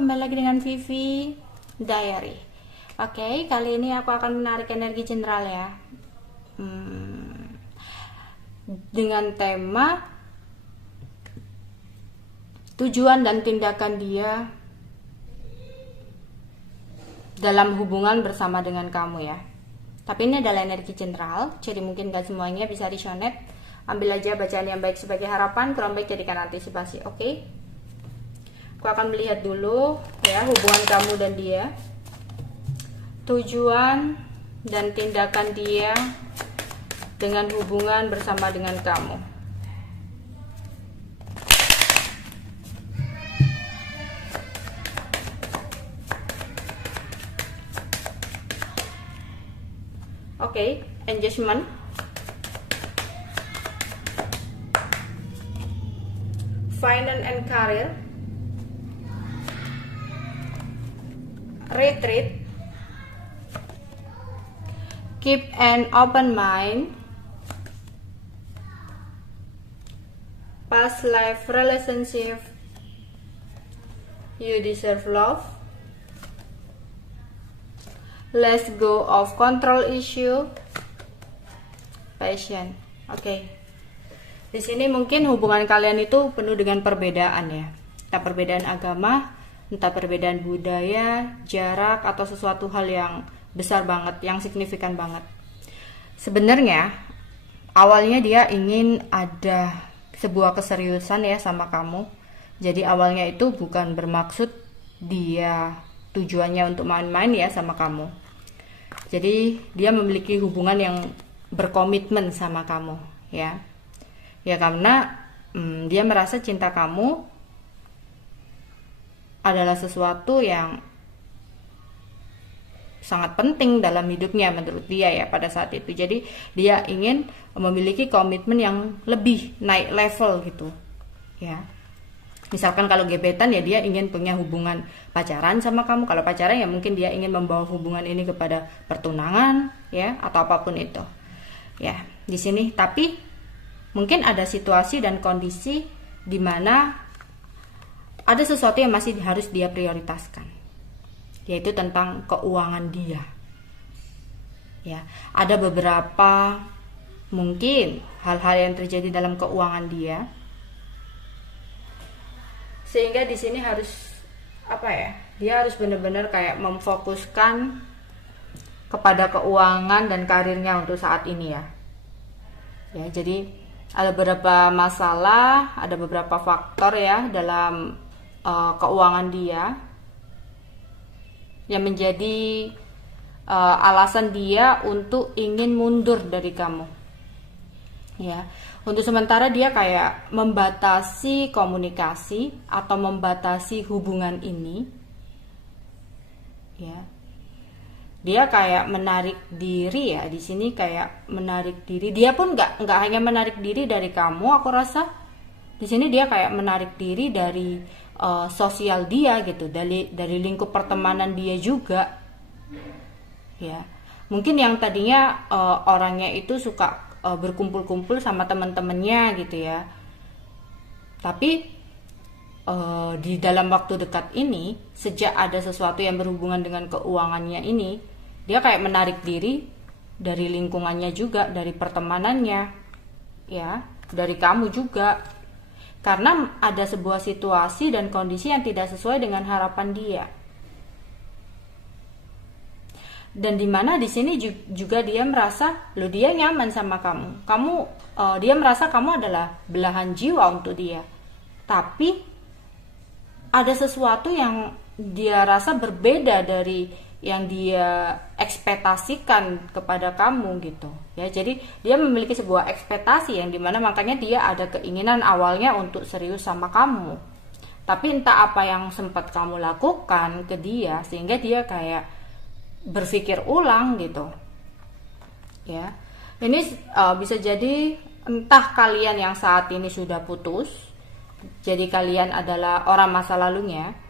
kembali lagi dengan Vivi Diary. Oke, kali ini aku akan menarik energi general ya. Dengan tema tujuan dan tindakan dia dalam hubungan bersama dengan kamu ya. Tapi ini adalah energi general, jadi mungkin gak semuanya bisa resonate. Ambil aja bacaan yang baik sebagai harapan, kurang baik jadikan antisipasi, oke? Aku akan melihat dulu ya hubungan kamu dan dia, tujuan dan tindakan dia dengan hubungan bersama dengan kamu. Oke, engagement. Finance and career. Retreat. Keep an open mind. Past life relationship. You deserve love. Let's go of control issue. Passion. Oke. Di sini mungkin hubungan kalian itu penuh dengan perbedaan ya. Entah perbedaan agama, entah perbedaan budaya, jarak, atau sesuatu hal yang besar banget, yang signifikan banget. Sebenarnya awalnya dia ingin ada sebuah keseriusan ya sama kamu. Jadi awalnya itu bukan bermaksud dia tujuannya untuk main-main ya sama kamu. Jadi dia memiliki hubungan yang berkomitmen sama kamu ya. Ya karena dia merasa cinta kamu adalah sesuatu yang sangat penting dalam hidupnya menurut dia ya pada saat itu. Jadi dia ingin memiliki komitmen yang lebih naik level gitu ya. Misalkan kalau gebetan ya dia ingin punya hubungan pacaran sama kamu. Kalau pacaran ya mungkin dia ingin membawa hubungan ini kepada pertunangan ya atau apapun itu ya di sini. Tapi mungkin ada situasi dan kondisi di mana ada sesuatu yang masih harus dia prioritaskan, yaitu tentang keuangan dia. Ya, ada beberapa mungkin hal-hal yang terjadi dalam keuangan dia, sehingga di sini harus dia harus benar-benar kayak memfokuskan kepada keuangan dan karirnya untuk saat ini ya. Ya, jadi ada beberapa masalah, ada beberapa faktor ya dalam keuangan dia yang menjadi alasan dia untuk ingin mundur dari kamu ya. Untuk sementara dia kayak membatasi komunikasi atau membatasi hubungan ini ya. Dia kayak menarik diri ya di sini, kayak menarik diri. Dia pun nggak hanya menarik diri dari kamu, aku rasa di sini dia kayak menarik diri dari sosial dia gitu, dari lingkup pertemanan dia juga ya. Mungkin yang tadinya orangnya itu suka berkumpul-kumpul sama teman-temannya gitu ya, tapi di dalam waktu dekat ini, sejak ada sesuatu yang berhubungan dengan keuangannya ini, dia kayak menarik diri dari lingkungannya juga, dari pertemanannya ya, dari kamu juga. Karena ada sebuah situasi dan kondisi yang tidak sesuai dengan harapan dia. Dan dimana di sini juga dia merasa, dia nyaman sama kamu. Dia merasa kamu adalah belahan jiwa untuk dia. Tapi ada sesuatu yang dia rasa berbeda dari yang dia ekspektasikan kepada kamu gitu ya. Jadi dia memiliki sebuah ekspektasi yang dimana makanya dia ada keinginan awalnya untuk serius sama kamu, tapi entah apa yang sempat kamu lakukan ke dia sehingga dia kayak berpikir ulang gitu ya. Ini bisa jadi entah kalian yang saat ini sudah putus, jadi kalian adalah orang masa lalunya,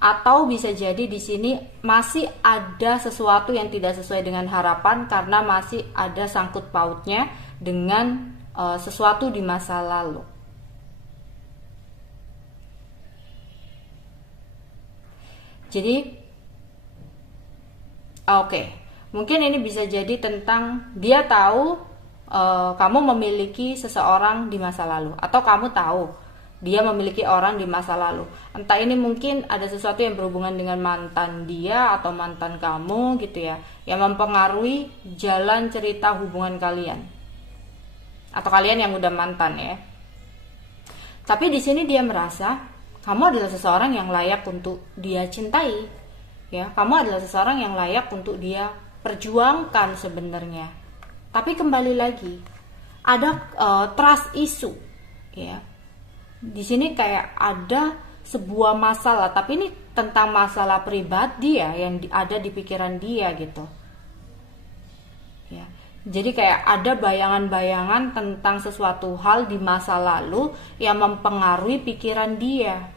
atau bisa jadi di sini masih ada sesuatu yang tidak sesuai dengan harapan karena masih ada sangkut pautnya dengan sesuatu di masa lalu. Jadi oke, mungkin ini bisa jadi tentang dia tahu kamu memiliki seseorang di masa lalu, atau kamu tahu dia memiliki orang di masa lalu. Entah ini mungkin ada sesuatu yang berhubungan dengan mantan dia atau mantan kamu gitu ya, yang mempengaruhi jalan cerita hubungan kalian. Atau kalian yang udah mantan ya. Tapi di sini dia merasa kamu adalah seseorang yang layak untuk dia cintai. Ya, kamu adalah seseorang yang layak untuk dia perjuangkan sebenarnya. Tapi kembali lagi ada trust issue ya. Di sini kayak ada sebuah masalah, tapi ini tentang masalah pribadi ya, yang ada di pikiran dia gitu ya. Jadi kayak ada bayangan-bayangan tentang sesuatu hal di masa lalu yang mempengaruhi pikiran dia,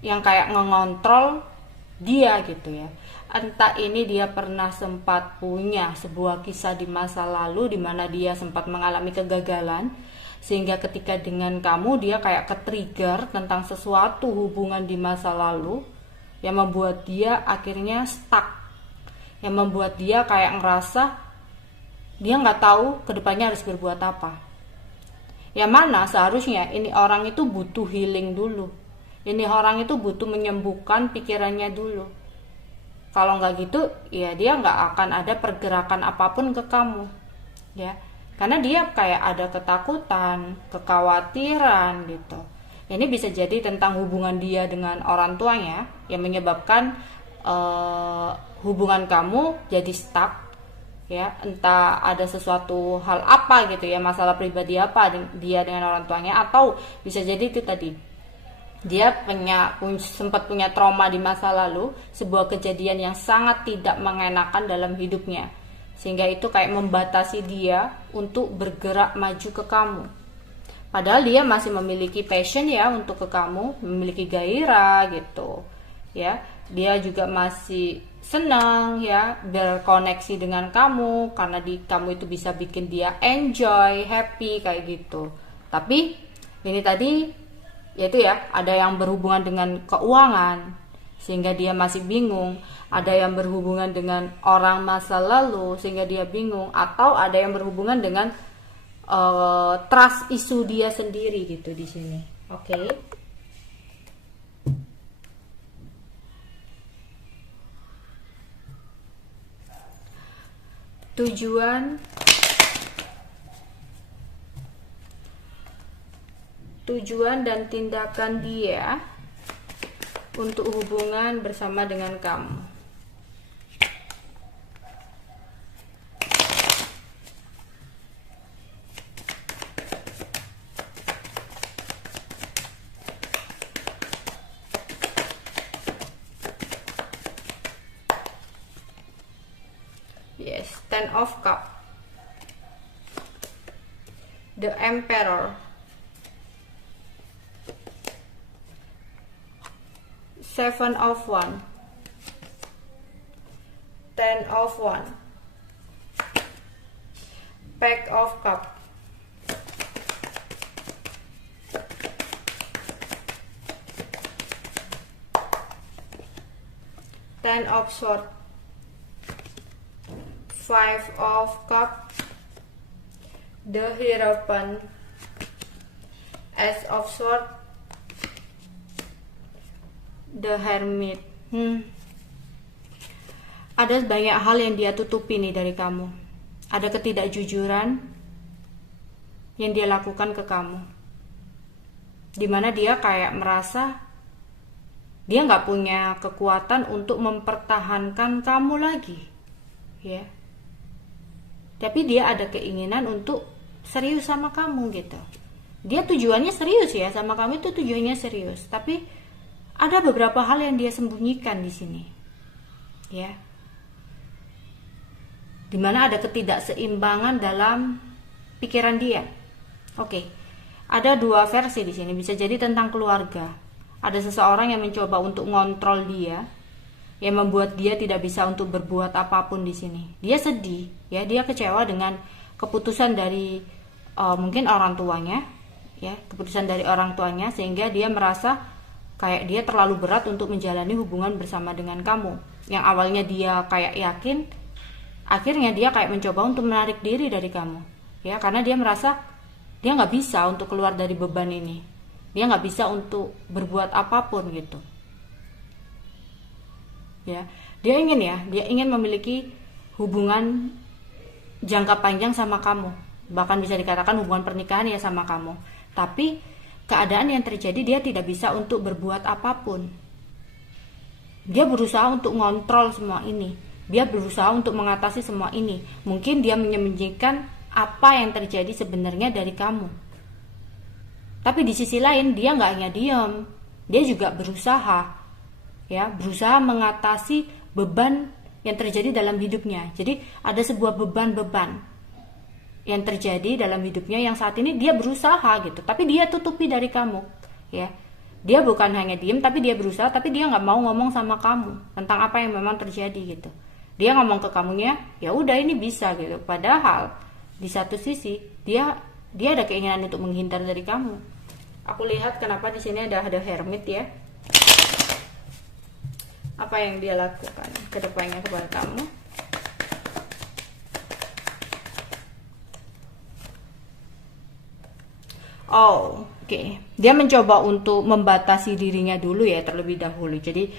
yang kayak ngontrol dia gitu ya. Entah ini dia pernah sempat punya sebuah kisah di masa lalu di mana dia sempat mengalami kegagalan, sehingga ketika dengan kamu dia kayak ke-trigger tentang sesuatu hubungan di masa lalu yang membuat dia akhirnya stuck, yang membuat dia kayak ngerasa dia nggak tahu kedepannya harus berbuat apa. Yang mana seharusnya ini orang itu butuh healing dulu, ini orang itu butuh menyembuhkan pikirannya dulu. Kalau nggak gitu ya dia nggak akan ada pergerakan apapun ke kamu ya. Karena dia kayak ada ketakutan, kekhawatiran gitu. Ini bisa jadi tentang hubungan dia dengan orang tuanya yang menyebabkan hubungan kamu jadi stuck ya. Entah ada sesuatu hal apa gitu ya, masalah pribadi apa dia dengan orang tuanya, atau bisa jadi itu tadi dia sempat punya trauma di masa lalu, sebuah kejadian yang sangat tidak mengenakan dalam hidupnya, sehingga itu kayak membatasi dia untuk bergerak maju ke kamu. Padahal dia masih memiliki passion ya untuk ke kamu, memiliki gairah gitu ya. Dia juga masih senang ya berkoneksi dengan kamu, karena kamu itu bisa bikin dia enjoy, happy kayak gitu. Tapi ini tadi yaitu ya, ada yang berhubungan dengan keuangan sehingga dia masih bingung, ada yang berhubungan dengan orang masa lalu sehingga dia bingung, atau ada yang berhubungan dengan trust issue dia sendiri gitu di sini. Oke. Tujuan dan tindakan dia untuk hubungan bersama dengan kamu. Yes, Ten of Cups, the Emperor, Seven of Wands, Ten of Wands, Pack of Cups, Ten of Swords, Five of Cups, the Hierophant, Ace of Swords, the Hermit. Ada banyak hal yang dia tutupi nih dari kamu. Ada ketidakjujuran yang dia lakukan ke kamu, dimana dia kayak merasa dia nggak punya kekuatan untuk mempertahankan kamu lagi ya. Tapi dia ada keinginan untuk serius sama kamu gitu. Dia tujuannya serius ya sama kamu, itu tujuannya serius. Tapi ada beberapa hal yang dia sembunyikan di sini, ya. Dimana ada ketidakseimbangan dalam pikiran dia. Oke, ada dua versi di sini. Bisa jadi tentang keluarga. Ada seseorang yang mencoba untuk ngontrol dia, yang membuat dia tidak bisa untuk berbuat apapun di sini. Dia sedih, ya. Dia kecewa dengan keputusan dari mungkin orang tuanya, ya. Keputusan dari orang tuanya, sehingga dia merasa kayak dia terlalu berat untuk menjalani hubungan bersama dengan kamu. Yang awalnya dia kayak yakin, akhirnya dia kayak mencoba untuk menarik diri dari kamu, ya, karena dia merasa dia nggak bisa untuk keluar dari beban ini, dia nggak bisa untuk berbuat apapun gitu, ya. Dia ingin memiliki hubungan jangka panjang sama kamu, bahkan bisa dikatakan hubungan pernikahan ya sama kamu. Tapi keadaan yang terjadi, dia tidak bisa untuk berbuat apapun. Dia berusaha untuk ngontrol semua ini, dia berusaha untuk mengatasi semua ini. Mungkin dia menyembunyikan apa yang terjadi sebenarnya dari kamu, tapi di sisi lain dia nggak hanya diam, dia juga berusaha, ya, berusaha mengatasi beban yang terjadi dalam hidupnya. Jadi ada sebuah beban-beban yang terjadi dalam hidupnya yang saat ini dia berusaha gitu, tapi dia tutupi dari kamu, ya. Dia bukan hanya diem, tapi dia berusaha, tapi dia nggak mau ngomong sama kamu tentang apa yang memang terjadi gitu. Dia ngomong ke kamunya, ya udah ini bisa gitu. Padahal di satu sisi dia ada keinginan untuk menghindar dari kamu. Aku lihat kenapa di sini ada hermit, ya. Apa yang dia lakukan ke depannya kepada kamu? Oh, oke. Dia mencoba untuk membatasi dirinya dulu ya terlebih dahulu. Jadi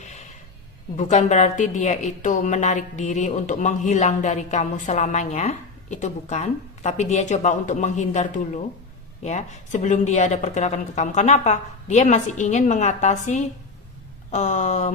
bukan berarti dia itu menarik diri untuk menghilang dari kamu selamanya, itu bukan. Tapi dia coba untuk menghindar dulu, ya, sebelum dia ada pergerakan ke kamu. Kenapa? Dia masih ingin mengatasi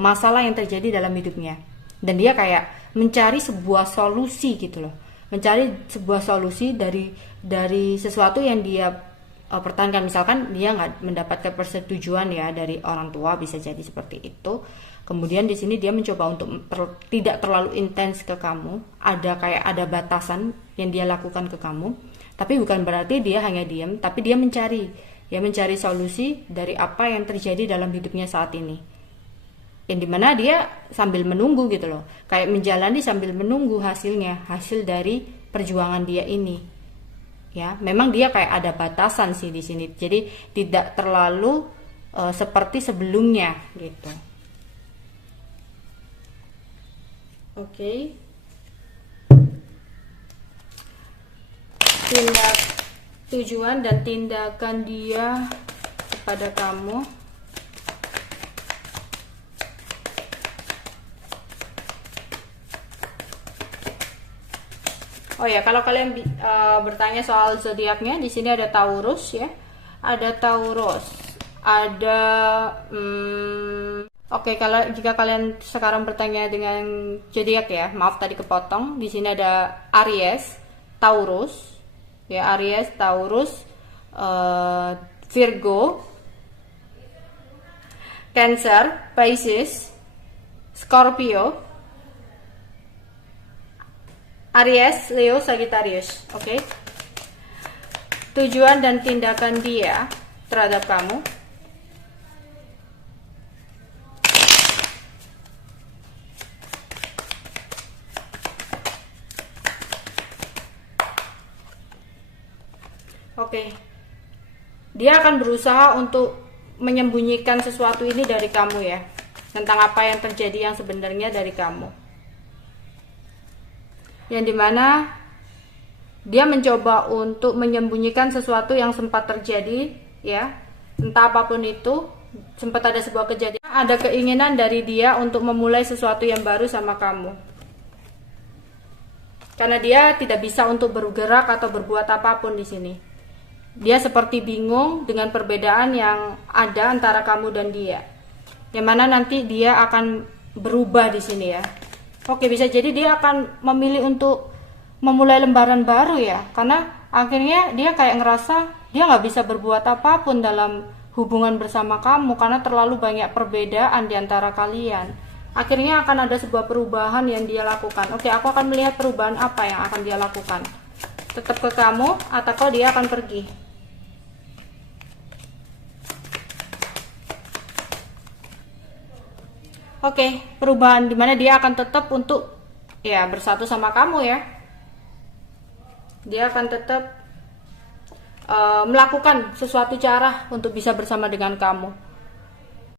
masalah yang terjadi dalam hidupnya. Dan dia kayak mencari sebuah solusi gitu loh. Mencari sebuah solusi dari sesuatu yang dia pertahankan. Misalkan dia nggak mendapatkan persetujuan ya dari orang tua, bisa jadi seperti itu. Kemudian di sini dia mencoba untuk tidak terlalu intens ke kamu. Ada batasan yang dia lakukan ke kamu. Tapi bukan berarti dia hanya diam, tapi dia mencari solusi dari apa yang terjadi dalam hidupnya saat ini. Yang dimana dia sambil menunggu gitu loh, kayak menjalani sambil menunggu hasil dari perjuangan dia ini. Ya, memang dia kayak ada batasan sih di sini. Jadi tidak terlalu seperti sebelumnya gitu. Oke. Tujuan dan tindakan dia kepada kamu. Oh ya, kalau kalian bertanya soal zodiaknya, di sini ada Taurus ya, ada Taurus, ada Oke, kalau jika kalian sekarang bertanya dengan zodiak ya, maaf tadi kepotong. Di sini ada Aries, Taurus, ya, Aries, Taurus, Virgo, Cancer, Pisces, Scorpio, Aries, Leo, Sagittarius. Oke. Tujuan dan tindakan dia terhadap kamu. Oke. Dia akan berusaha untuk menyembunyikan sesuatu ini dari kamu ya. Tentang apa yang terjadi yang sebenarnya dari kamu. Yang dimana dia mencoba untuk menyembunyikan sesuatu yang sempat terjadi ya, entah apapun itu. Sempat ada sebuah kejadian, ada keinginan dari dia untuk memulai sesuatu yang baru sama kamu, karena dia tidak bisa untuk bergerak atau berbuat apapun di sini. Dia seperti bingung dengan perbedaan yang ada antara kamu dan dia, yang mana nanti dia akan berubah di sini ya. Oke, bisa jadi dia akan memilih untuk memulai lembaran baru ya, karena akhirnya dia kayak ngerasa dia nggak bisa berbuat apapun dalam hubungan bersama kamu karena terlalu banyak perbedaan di antara kalian. Akhirnya akan ada sebuah perubahan yang dia lakukan. Oke, aku akan melihat perubahan apa yang akan dia lakukan. Tetap ke kamu atau dia akan pergi. Oke, perubahan dimana dia akan tetap untuk ya bersatu sama kamu ya. Dia akan tetap melakukan sesuatu cara untuk bisa bersama dengan kamu.